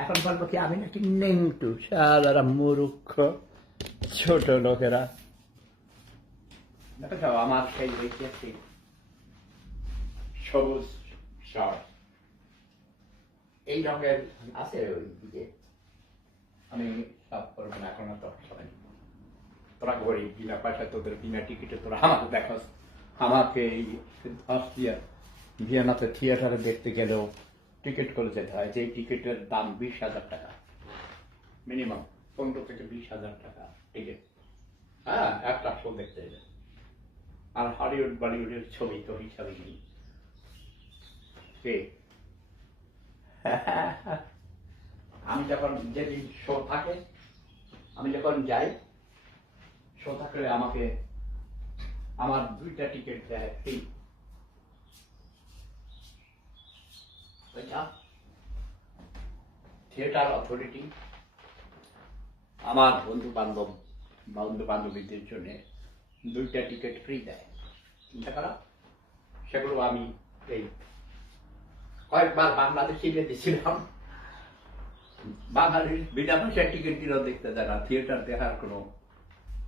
এখন বলবো কি আমি নাকি নেংটু, সারা মূর্খ ছোট লোকেরা। দেখো আমার সেই ঐতিহাসিক সবুজ শার্ট এই রঙের আছে ওই দিকে। আমি সব করবো না, এখন তো সবাই তোরা গরিব, বিনা পয়সা, তোদের বিনা টিকিটে তোরা আমাকে দেখাস। আমাকে এই অস্ট্রিয়া ভিয়েনাতে থিয়েটারে দেখতে গেলেও টিকিট করে যেতে হয়, যে টিকিটের দাম 20,000 টাকা, মিনিমাম 15 থেকে 20,000 টাকা টিকিট। হ্যাঁ, একটা শো দেখতে গেলে। আর হলিউড বলিউডের ছবি তো হিসাবে নেই। আমি যখন যেদিন শো থাকে, আমি যখন যাই, শো থাকলে আমাকে আমার 2টা টিকিট দেয় ফ্রি। থিয়েটার অথরিটি আমার বন্ধু বান্ধবীদের জন্য 2টা টিকিট ফ্রি দেয়। চিন্তা করা, সেগুলো আমি এই কয়েকবার বাংলাদেশে দিয়েছিলাম। বাঙালির বিনা ভাষায় টিকিট দিলেও দেখতে দেয় না, থিয়েটার দেখার কোনো,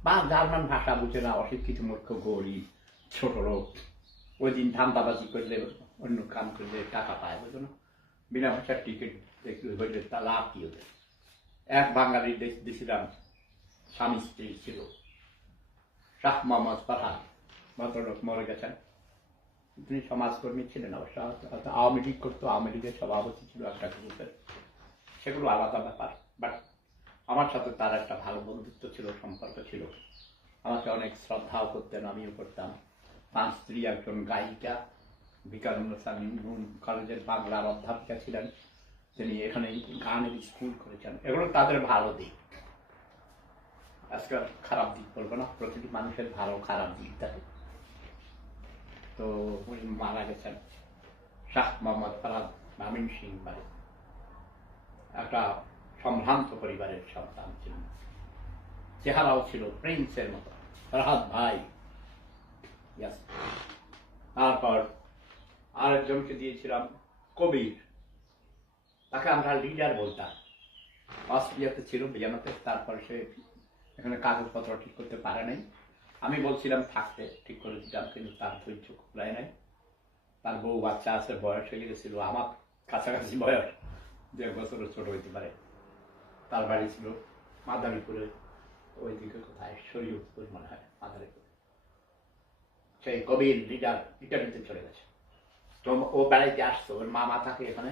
বা জার্মান ভাষা বুঝে না, অশিক্ষিত মূর্খ গরিব ছোট লোক। ওই দিন ধান্দাবাজি করলে, অন্য কাম করলে টাকা পায়, বুঝো না। বিনা ভাষার টিকিট দেখলে হইলে তা লাভ কি হলে। এক বাঙালি দিয়েছিলাম, স্বামী স্ত্রী ছিল, শাহ মোহাম্মদ ফারহান ভদ্রলোক, মরে গেছেন। তিনি সমাজকর্মী ছিলেন, অবশ্য আওয়ামী লীগ করতো, আওয়ামী লীগের সভাপতি ছিল একটা গ্রুপের। সেগুলো আলাদা ব্যাপার, বাট আমার সাথে তার একটা ভালো বন্ধুত্ব ছিল, সম্পর্ক ছিল। আমাকে অনেক শ্রদ্ধাও করতেন, আমিও করতাম। তার স্ত্রী একজন গায়িকা, কলেজের বাংলার অধ্যাপিকা ছিলেন। তিনি এখানে গানের স্কুল করেছেন। এগুলো তাদের ভালো দিক, আজকাল খারাপ দিক বলবো না, প্রতিটি মানুষের ভালো খারাপ দিক থাকে। তো উনি মারা গেছেন, শাহ মোহাম্মদ ফারহাদ মামিন সিং বাড়ি, একটা সম্ভ্রান্ত পরিবারের সন্তান ছিলেন। চেহারাও ছিল প্রিন্সের মতো, ফারহাদ ভাই। তারপর আরেকজনকে দিয়েছিলাম, কবির, তাকে আমরা লিডার বলতাম। অস্ট্রিয়াতে ছিল, ভিয়েনাতে। তারপর সে এখানে কাগজপত্র ঠিক করতে পারে নাই। আমি বলছিলাম থাকতে, ঠিক করে দিতাম, কিন্তু তার ধৈর্য কুলায় নাই। তার বউ বাচ্চা আছে, বয়স হয়ে গেছিল আমার কাছাকাছি বয়স, 2 বছরের ছোট হইতে পারে। তার বাড়ি ছিল মাদারীপুরে, ওইদিকে কোথায় শরীয়তপুর মনে হয়, মাদারীপুর। সেই কবির লিডার ইটালিতে চলে গেছে। তো ও বেড়াইতে আসতো, ওর মামা থাকে এখানে।